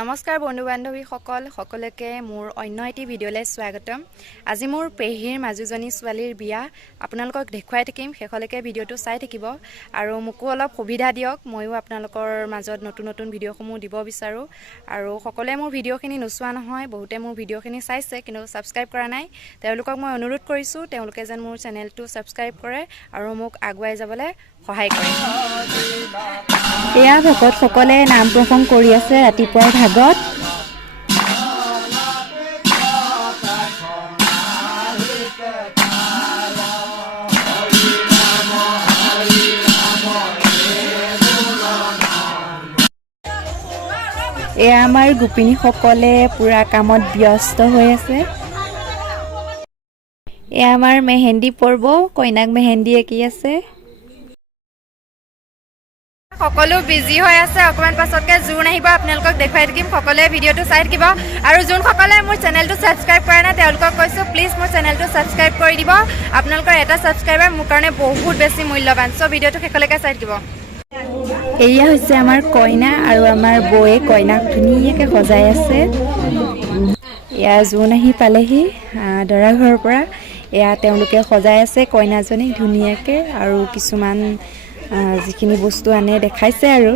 নমস্কাৰ বন্ধু বান্ধৱী সকলকে মোৰ অন্য এটি ভিডিঅ'লৈ স্বাগতম। আজি মোৰ পেহীৰ মাজুজনী ছোৱালীৰ বিয়া আপোনালোকক দেখুৱাই থাকিম। শেষলৈকে ভিডিঅ'টো চাই থাকিব আৰু মোকো অলপ সুবিধা দিয়ক। ময়ো আপোনালোকৰ মাজত নতুন নতুন ভিডিঅ'সমূহ দিব বিচাৰোঁ আৰু সকলোৱে মোৰ ভিডিঅ'খিনি নোচোৱা নহয়, বহুতে মোৰ ভিডিঅ'খিনি চাইছে কিন্তু ছাবস্ক্ৰাইব কৰা নাই। তেওঁলোকক মই অনুৰোধ কৰিছোঁ তেওঁলোকে যেন মোৰ চেনেলটো ছাবস্ক্ৰাইব কৰে আৰু মোক আগুৱাই যাবলৈ সহায় কৰে। এয়া ভকতসকলে নাম প্ৰসংগ কৰি আছে ৰাতিপুৱাৰ ভাগত। এয়া আমাৰ গোপিনীসকলে পুৰা কামত ব্যস্ত হৈ আছে। এয়া আমাৰ মেহেন্দি পৰ্ব, কইনাক মেহেন্দি আঁকি আছে। সকলো বিজি হৈ আছে, অকণমান পাছতকৈ জোন আহিব, আপোনালোকক দেখুৱাই থাকিম। সকলোৱে ভিডিঅ'টো চাই থাকিব আৰু যোনসকলে মোৰ চেনেলটো ছাবস্ক্ৰাইব কৰা নাই তেওঁলোকক কৈছোঁ প্লিজ মোৰ চেনেলটো ছাবস্ক্ৰাইব কৰি দিব। আপোনালোকৰ এটা ছাবস্ক্ৰাইবাৰ মোৰ কাৰণে বহুত বেছি মূল্যৱান। চ' ভিডিঅ'টো শেষলৈকে চাই থাকিব। এয়া হৈছে আমাৰ কইনা আৰু আমাৰ বৌয়ে কইনাক ধুনীয়াকৈ সজাই আছে। এয়া জোন আহি পালেহি দৰা ঘৰৰ পৰা। এয়া তেওঁলোকে সজাই আছে কইনাজনীক ধুনীয়াকৈ আৰু কিছুমান যিখিনি বস্তু আনে দেখাইছে আৰু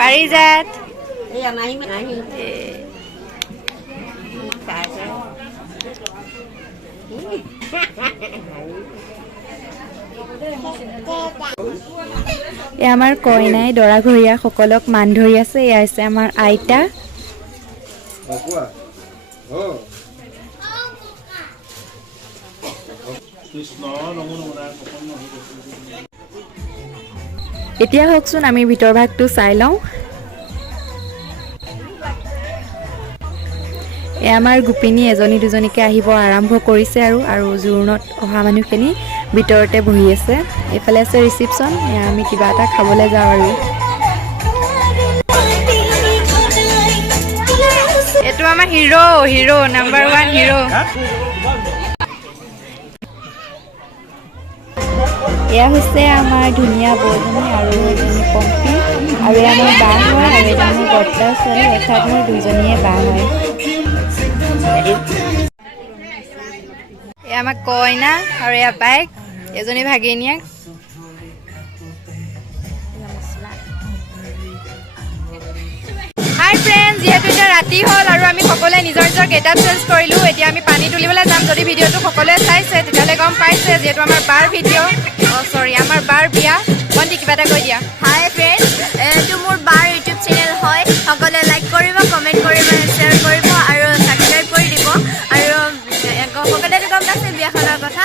পাৰিজাত এয়া আমাৰ কইনাই দৰা ঘৰীয়াসকলক মান ধৰি আছে। এয়া হৈছে আমাৰ আইতা। এতিয়া হওকচোন আমি ভিতৰ ভাগটো চাই লওঁ। এয়া আমাৰ গোপিনী এজনী দুজনীকৈ আহিব আৰম্ভ কৰিছে আৰু জোৰোণত অহা মানুহখিনি ভিতৰতে বহি আছে। এইফালে আছে ৰিচিপশ্যন। এয়া আমি কিবা এটা খাবলৈ যাওঁ আৰু এইটো আমাৰ হিৰো নাম্বাৰ 1 হিৰো। এয়া হৈছে আমাৰ ধুনীয়া বৌজনী আৰু এজনী পম্পী আৰু এয়া মোৰ বা হয় আৰু এজনী মোৰ বৰ্তাৰ ছোৱালী, অৰ্থাৎ মোৰ দুজনীয়ে বা হয়। এয়া আমাৰ কইনা আৰু এয়া বাইক, এজনী ভাগিনীয়েক। হাই ফ্ৰেণ্ডছ, যিহেতু এতিয়া ৰাতি হ'ল আৰু আমি সকলোৱে নিজৰ নিজৰ গেটআপ চেঞ্জ কৰিলোঁ। এতিয়া আমি পানী তুলিবলৈ যাম। যদি ভিডিঅ'টো সকলোৱে চাইছে তেতিয়াহ'লে গম পাইছে যিহেতু আমাৰ বাৰ ভিডিঅ', আমাৰ বাৰ বিয়া। ভণ্টি কিবা এটা কৈ দিয়া। হাই ফ্ৰেণ্ডছ, এইটো মোৰ বাৰ ইউটিউব চেনেল হয়। সকলোৱে লাইক কৰিব, কমেণ্ট কৰিব, শ্বেয়াৰ কৰিব আৰু ছাবস্ক্ৰাইব কৰি দিব। আৰু সকলোৱেতো গম পাইছে বিয়াখনৰ কথা।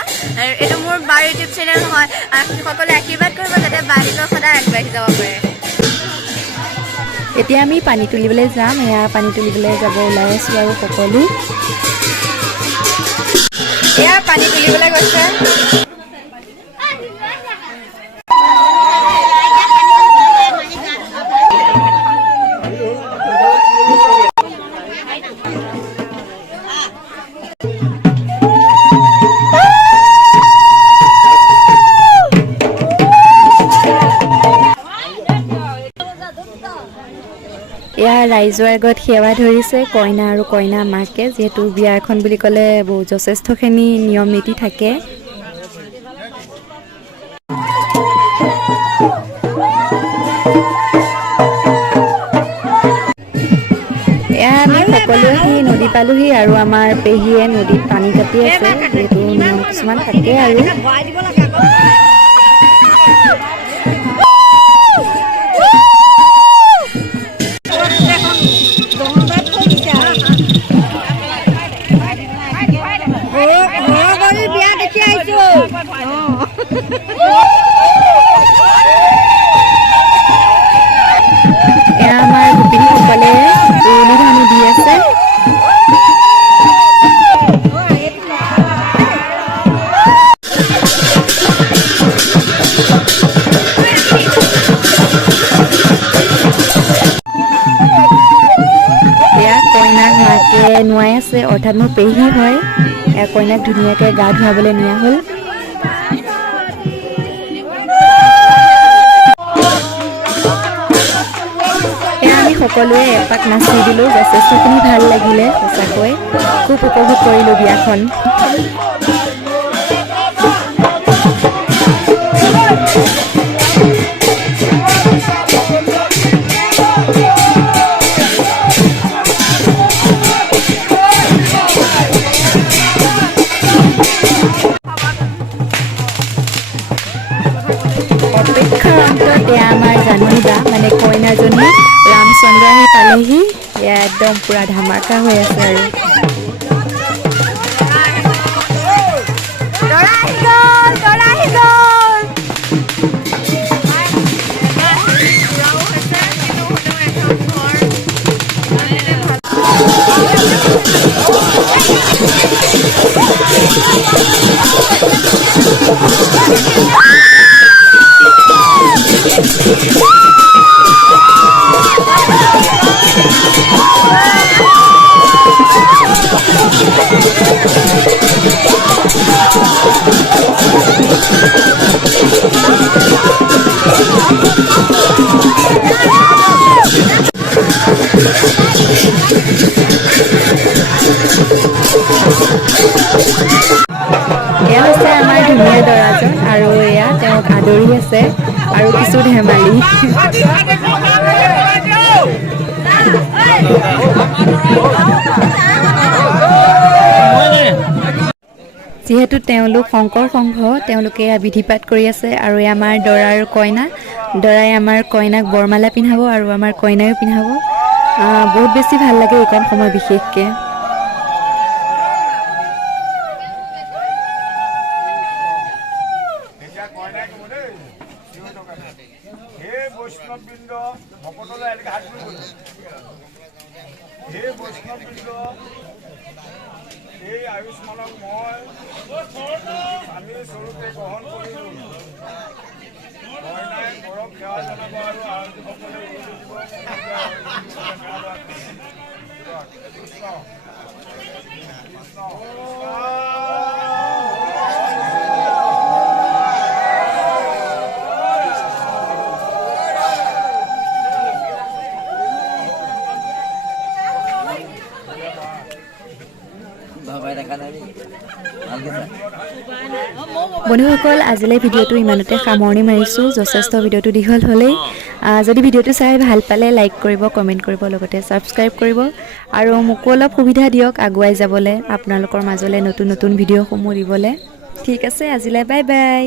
এইটো মোৰ বাৰ ইউটিউব চেনেল হয়। সকলোৱে আশীৰ্বাদ কৰিব যাতে বাহঁতৰ সদায় আগবাঢ়ি যাব পাৰে। এতিয়া আমি পানী তুলিবলৈ যাম। এয়া পানী তুলিবলৈ যাব ওলাই আছোঁ আৰু সকলো এয়া পানী তুলিবলৈ গৈছে। এয়া ৰাইজৰ আগত সেৱা ধৰিছে কইনা আৰু কইনা মাকে। যিহেতু বিয়া এখন বুলি ক'লে বহু যথেষ্টখিনি নিয়ম নীতি থাকে। এয়া আমি সকলোৱে আহি নদী পালোহি আৰু আমাৰ পেহীয়ে নদীত পানী কাটি আছে। যিহেতু নিয়ম কিছুমান থাকে আৰু এয়া আমাৰ গোপিনীসকলে উৰুলি ধানি দি আছে। এয়া কইনাক মাকে নোৱাই আছে, অৰ্থাৎ মোৰ পেহী হয়। এয়া কইনাক ধুনীয়াকৈ গা ধুৱাবলৈ নিয়া হ'ল। সকলোৱে এপাক নাচি দিলোঁ যথেষ্টখিনি ভাল লাগিলে সঁচাকৈ খুব উপভোগ কৰিলোঁ বিয়াখন অপেক্ষাৰ অন্তত এয়া আমাৰ জাননী বা মানে কইনাজনী ৰামচন্দ্ৰ আহি পালেহি এয়া একদম পুৰা ধামাকা হৈ আছে আৰু এয়া হৈছে আমাৰ ধুনীয়া দৰাজন আৰু এয়া তেওঁক আদৰি আছে আৰু কিছু ধেমালি যিহেতু তেওঁলোক শংকৰ সংঘ তেওঁলোকে বিধি পাঠ কৰি আছে আৰু আমাৰ দৰা আৰু কইনা দৰাই আমাৰ কইনাক বৰমালা পিন্ধাব আৰু আমাৰ কইনায়ো পিন্ধাব বহুত বেছি ভাল লাগে এইকণ সময় বিশেষকৈ এই আয়ুষ্মানক মই আমি স্বৰূপে গ্ৰহণ কৰিলোঁ কইনাই বৰক সেৱা জনাব আৰু আৰতীসকলে কৃষ্ণ বন্ধুসকল আজিলৈ ভিডিঅ'টো ইমানতে সামৰণি মাৰিছোঁ যথেষ্ট ভিডিঅ'টো দীঘল হ'লেই যদি ভিডিঅ'টো চাই ভাল পালে লাইক কৰিব কমেণ্ট কৰিব লগতে ছাবস্ক্ৰাইব কৰিব আৰু মোকো অলপ সুবিধা দিয়ক আগুৱাই যাবলৈ আপোনালোকৰ মাজলৈ নতুন নতুন ভিডিঅ'সমূহ দিবলৈ ঠিক আছে আজিলৈ বাই বাই